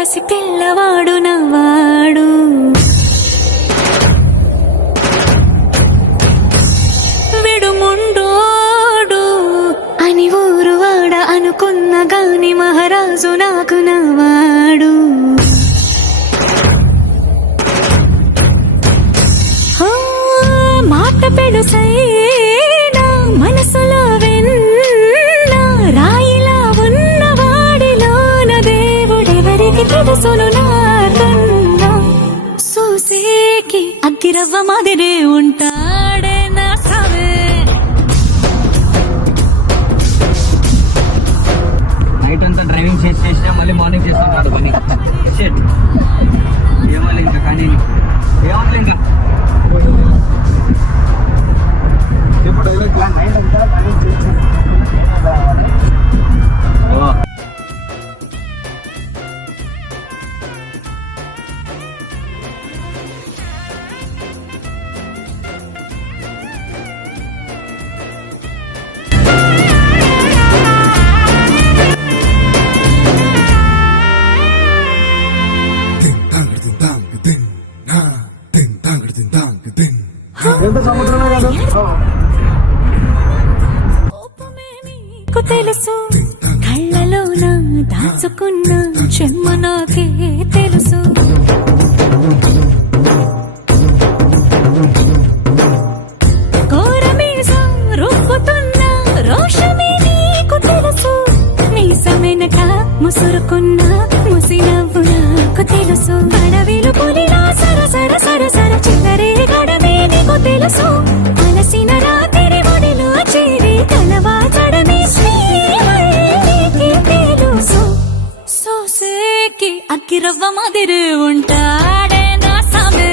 పసి పిల్లవాడు నవ్వాడు. విడుముండోడు అని ఊరువాడ అనుకున్న గాని మహారాజు నాకు నవ్వాడు. మాట పెడుసైనా మనసులో వెన్న రాయిలా ఉన్నవాడిలోన దేవుడెవరికి తెలుసును నాకన్నా. చూసేకి అగ్గిరవ్వ మాదిరే ఉంటాడే నా సావే. నైట్ అంతా డ్రైవింగ్ చేసినా మళ్ళీ మార్నింగ్ చేస్తున్నాడు పని. ఏమాలి ఇంకా కానీ ఏమాలి ఇంకా ఇప్పుడు నైట్ అంతా డ్రైవింగ్ చేసి నీకు తెలుసు కళ్ళలోన దాచుకున్న చెమ్మ నాకే తెలుసు. కోరమీసం రుబ్బుతున్న రోషమే నీకు తెలుసు. మీసమెనక ముసురుకున్న ముసినవ్వు నాకు తెలుసు. అడవిలు పులిలా సరసర సరసర చిల్లరే గడమే నీకు తెలుసు. అలసిన రాత్రి ఒడిలో చేరి కలవాచడమే శ్రీకి తెలుసు. సోసేకి అగ్గిరవ్వ మాదిరి ఉంటాడే నా సామే.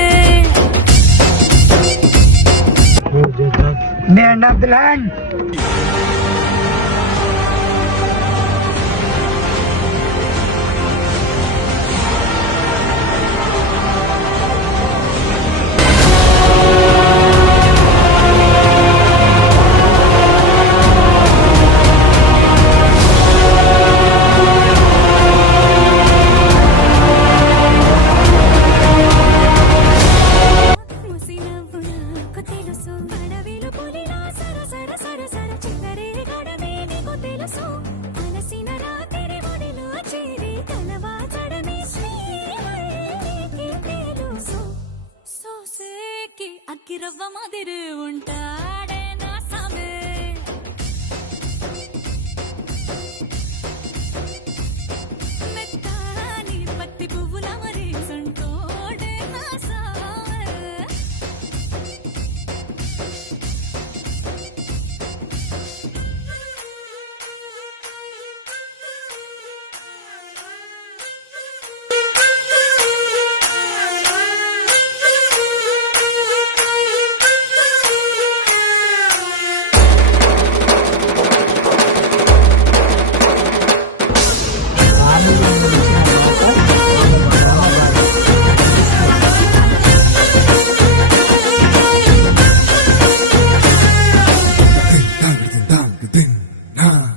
The end of the land. ముసినవ్వు నాకు తెలుసు. అడవిలు పులిలా సరసర సరసర చిల్లరే గడమే నీకు తెలుసు. అలసిన రాత్రి ఒడిలో చేరి కలవాచడమే శ్రీకి తెలుసు. సోసేకి అగ్గిరవ్వ మాదిరి ఉంటాడే నా సామే. మెత్తాని పత్తి పువ్వుల మరీసంటోడే నా సామే. Ding, dang, ding, dang, ding, ding, nah.